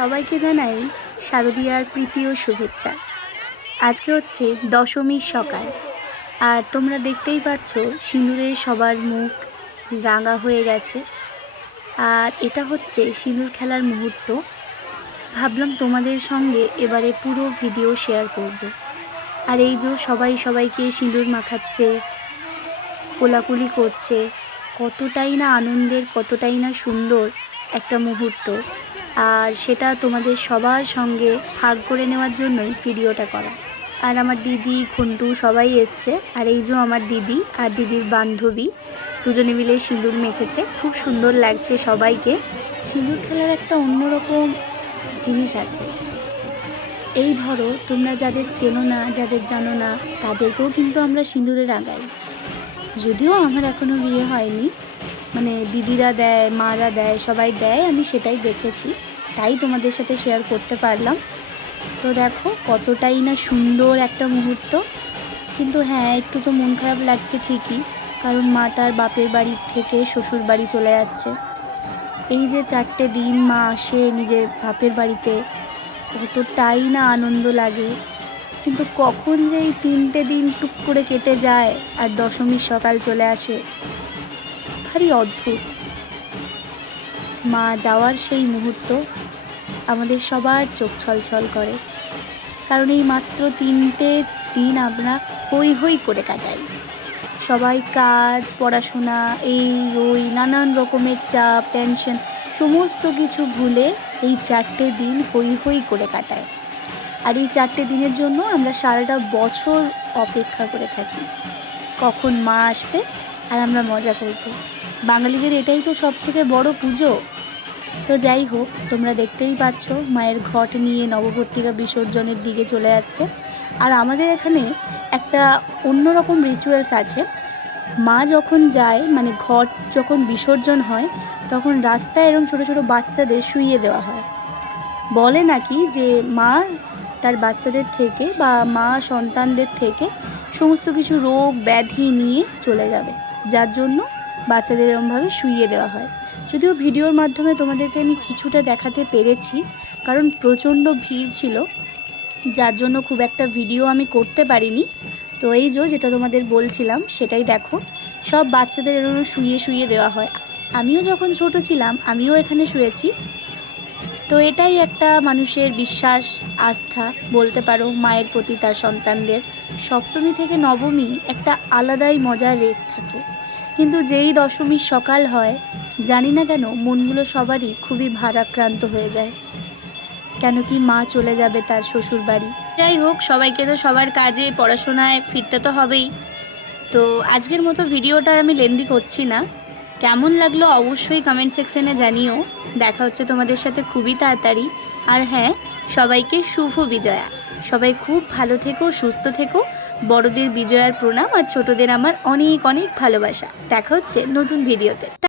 সবাইকে জানাই শারদীয়ার প্রীতি ও শুভেচ্ছা। আজকে হচ্ছে দশমীর সকাল, আর তোমরা দেখতেই পাচ্ছ সিঁদুরে সবার মুখ রাঙা হয়ে গেছে। আর এটা হচ্ছে সিঁদুর খেলার মুহূর্ত। ভাবলাম তোমাদের সঙ্গে এবারে পুরো ভিডিও শেয়ার করব। আর এই যে সবাই সবাইকে সিঁদুর মাখাচ্ছে, কোলাকুলি করছে, কতটাই না আনন্দের, কতটাই না সুন্দর একটা মুহূর্ত। আর সেটা তোমাদের সবার সঙ্গে ভাগ করে নেওয়ার জন্যই ভিডিওটা করা। আর আমার দিদি, ঘন্টু সবাই এসছে। আর এই যে আমার দিদি আর দিদির বান্ধবী দুজনে মিলে সিঁদুর মেখেছে, খুব সুন্দর লাগছে সবাইকে। সিঁদুর খেলার একটা অন্যরকম জিনিস আছে। এই ধরো, তোমরা যাদের চেনো না, যাদের জানো না, তাদেরকেও কিন্তু আমরা সিঁদুরে রাঙাই। যদিও আমার এখনও বিয়ে হয়নি, মানে দিদিরা দেয়, মারা দেয়, সবাই দেয়, আমি সেটাই দেখেছি, তাই তোমাদের সাথে শেয়ার করতে পারলাম। তো দেখো কতটাই না সুন্দর একটা মুহূর্ত। কিন্তু হ্যাঁ, একটু তো মন খারাপ লাগছে ঠিকই, কারণ মা তার বাপের বাড়ি থেকে শ্বশুর বাড়ি চলে যাচ্ছে। এই যে 4টে দিন মা আসে নিজের বাপের বাড়িতে, কতটাই না আনন্দ লাগে। কিন্তু কখন যে এই 3টে দিন টুক করে কেটে যায় আর দশমীর সকাল চলে আসে, ভারী অদ্ভুত। মা যাওয়ার সেই মুহূর্ত আমাদের সবার চোখ ছলছল করে, কারণ এই মাত্র 3টে দিন আমরা হই হই করে কাটাই। সবাই কাজ, পড়াশোনা, এই ওই নানান রকমের চাপ, টেনশন সমস্ত কিছু ভুলে এই 4টে দিন হই হই করে কাটায়। আর এই 4টে দিনের জন্য আমরা সারাটা বছর অপেক্ষা করে থাকি, কখন মা আসবে আর আমরা মজা করব। বাঙালিদের এটাই তো সব থেকে বড় পুজো। তো যাই হোক, তোমরা দেখতেই পাচ্ছ মায়ের ঘট নিয়ে নবপত্রিকা বিসর্জনের দিকে চলে যাচ্ছে। আর আমাদের এখানে একটা অন্যরকম রিচুয়ালস আছে। মা যখন যায়, মানে ঘট যখন বিসর্জন হয়, তখন রাস্তায় এরকম ছোটো ছোটো বাচ্চাদের শুইয়ে দেওয়া হয়। বলে নাকি যে মা তার বাচ্চাদের থেকে বা মা সন্তানদের থেকে সমস্ত কিছু রোগ ব্যাধি নিয়ে চলে যাবে, যার জন্য বাচ্চাদের এরকমভাবে শুইয়ে দেওয়া হয়। যদিও ভিডিওর মাধ্যমে তোমাদেরকে আমি কিছুটা দেখাতে পেরেছি, কারণ প্রচণ্ড ভিড় ছিল, যার জন্য খুব একটা ভিডিও আমি করতে পারিনি। তো এই যেটা তোমাদের বলছিলাম সেটাই দেখো, সব বাচ্চাদের এরকম শুইয়ে শুইয়ে দেওয়া হয়। আমিও যখন ছোট ছিলাম আমিও এখানে শুয়েছি। তো এটাই একটা মানুষের বিশ্বাস, আস্থা বলতে পারো মায়ের প্রতি তার সন্তানদের। সপ্তমী থেকে নবমী একটা আলাদাই মজার রেস থাকে, কিন্তু যেই দশমীর সকাল হয়, জানি না কেন মনগুলো সবারই খুবই ভারাক্রান্ত হয়ে যায়। কেন কি মা চলে যাবে তার শ্বশুর বাড়ি। যাই হোক, সবাইকে তো সবার কাজে পড়াশোনায় ফিরতে তো হবেই। তো আজকের মতো ভিডিওটা আমি লেন্দি করছি না। কেমন লাগলো অবশ্যই কমেন্ট সেকশনে জানিও। দেখা হচ্ছে তোমাদের সাথে খুবই তাড়াতাড়ি। আর হ্যাঁ, সবাইকে শুভ বিজয়া। সবাই খুব ভালো থেকো, সুস্থ থেকো। বড়দের বিজয়ার প্রণাম, আর ছোটদের আমার অনেক অনেক ভালোবাসা। দেখা হচ্ছে নতুন ভিডিওতে।